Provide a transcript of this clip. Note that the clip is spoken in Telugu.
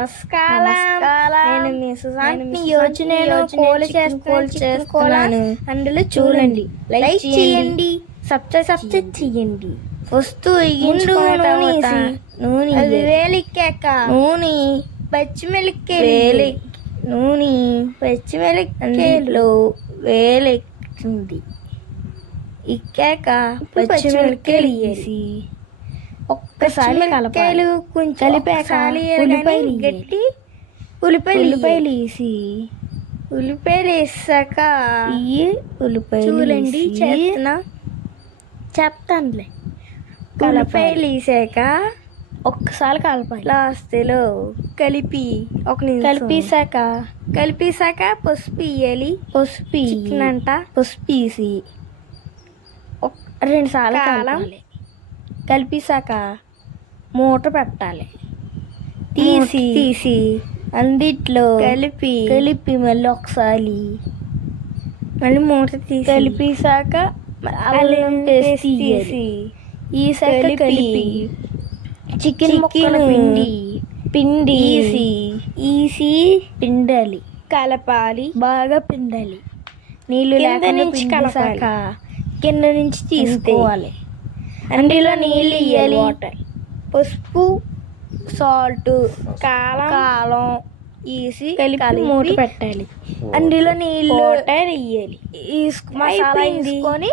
నమస్కారం. నేను మీ సుశాంత్ని. ఈరోజు నేను కోల్ చేస్తున్నాను. అందులో చూడండి, లైక్ చేయండి, సబ్స్క్రైబ్ చేయండి. వస్తూ నూనె వేలిక్కాక పచ్చిమిరపకాయలు వేలెక్కింది. ఎక్కాక పచ్చిమిరపకాయలు వేసి ఒక్కసారి కలపాలి. కలిపాక ఉల్లిపాయలు వేసి ఉల్లిపాయలు వేసాక చూడండి చెప్తానులే. ఉల్లిపాయలు వేసాక ఒక్కసారి కలపాలి. లాస్ట్లో కలిపేసాక పసుపు వేయాలి. పసుపు వేసి 2 సార్లు కలపాలి. కలిపేసాక మూట పెట్టాలి. తీసి అందిట్లో కలిపి మళ్ళీ ఒకసారి మూట తీసి కలిపేసాక అల్లం పేస్ట్ తీసి ఈసాక కలిపి చికెన్ పిండి ఈసి పిండాలి. కలపాలి, బాగా పిండాలి. నీళ్ళు లేకుండా కింద నుంచి తీసుకోవాలి. అందులో నీళ్ళు వేయాలి. వాటర్, పసుపు, సాల్ట్, కారం వేసి కలిపి మూట పెట్టాలి. అందులో నీళ్ళు వాటర్ వేయాలి. మసాలా వేసుకొని